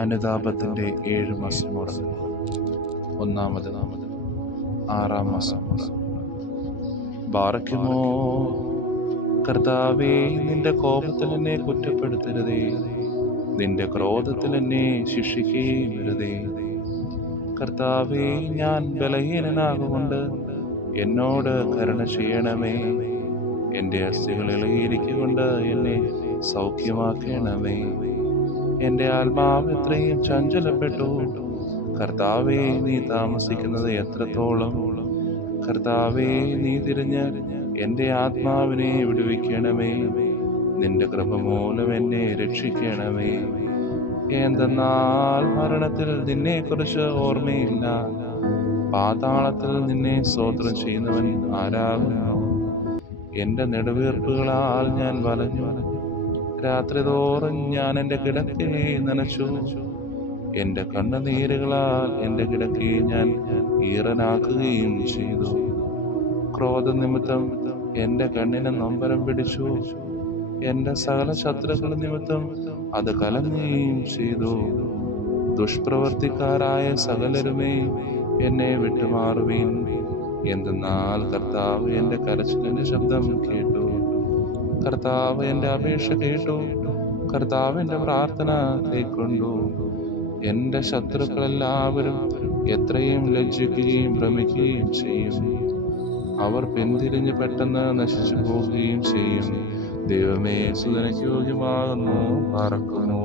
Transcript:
അനുതാപത്തിന്റെ 7 മസ്മൂർ. ഒന്നാമത് 6-ാം മസ്മൂർ. ബാറക്കുമോ, കർത്താവേ, നിന്റെ കോപത്തിൽ എന്നെ കുറ്റപ്പെടുത്തരുതേ, നിന്റെ ക്രോധത്തിൽ എന്നെ ശിക്ഷിക്കരുതേ. കർത്താവേ, ഞാൻ ബലഹീനനാകൊണ്ട് എന്നോട് കരുണ ചെയ്യണമേ. എൻ്റെ അസ്ഥികൾ ഇളകിയിരിക്കൊണ്ട് എന്നെ സൗഖ്യമാക്കണമേ. എൻ്റെ ആത്മാവ് എത്രയും ചഞ്ചലപ്പെട്ടു. കർത്താവേ, നീ താമസിക്കുന്നത് എത്രത്തോളം? കർത്താവേ, നീ തിരിഞ്ഞ് എൻ്റെ ആത്മാവിനെ വിടുവിക്കണമേ. നിന്റെ കൃപ മൂലം എന്നെ രക്ഷിക്കണമേ. എന്തെന്നാൽ മരണത്തിൽ നിന്നെക്കുറിച്ച് ഓർമ്മയില്ല, പാതാളത്തിൽ നിന്നെ സ്തോത്രം ചെയ്യുന്നവൻ ആരാകുന്നു? എൻ്റെ നെടുവീർപ്പുകളാൽ ഞാൻ വലഞ്ഞു, രാത്രി തോറും ഞാൻ എൻ്റെ കിടക്കയെ നനച്ചു. എൻ്റെ കണ്ണുനീരുകളാൽ എൻ്റെ കിടക്കയെ ഞാൻ ഈറനാക്കുകയും ചെയ്തു. ക്രോധനിമിത്തം എൻ്റെ കണ്ണിന് നൊമ്പരം പിടിച്ചു, എൻ്റെ സകല ശത്രുക്കൾ നിമിത്തം അത് കലങ്ങുകയും ചെയ്തു. ദുഷ്പ്രവർത്തിക്കാരായ സകലരുമേ, എന്നെ വിട്ടുമാറുവീൻ. എന്തെന്നാൽ കർത്താവ് എൻ്റെ കരച്ചിലിന്റെ ശബ്ദം കേട്ടു. കർത്താവ് എൻ്റെ അപേക്ഷ കേട്ടു. കർത്താവ് എൻ്റെ പ്രാർത്ഥന കൈക്കൊണ്ടു. എൻ്റെ ശത്രുക്കളെല്ലാവരും എത്രയും ലജ്ജിക്കുകയും ഭ്രമിക്കുകയും ചെയ്യും. അവർ പിന്തിരിഞ്ഞ് പെട്ടെന്ന് നശിച്ചു പോവുകയും ചെയ്യും. ദൈവമേ, സ്തുതിക്ക് യോഗ്യമാകുന്നു. പാർക്കുന്നു.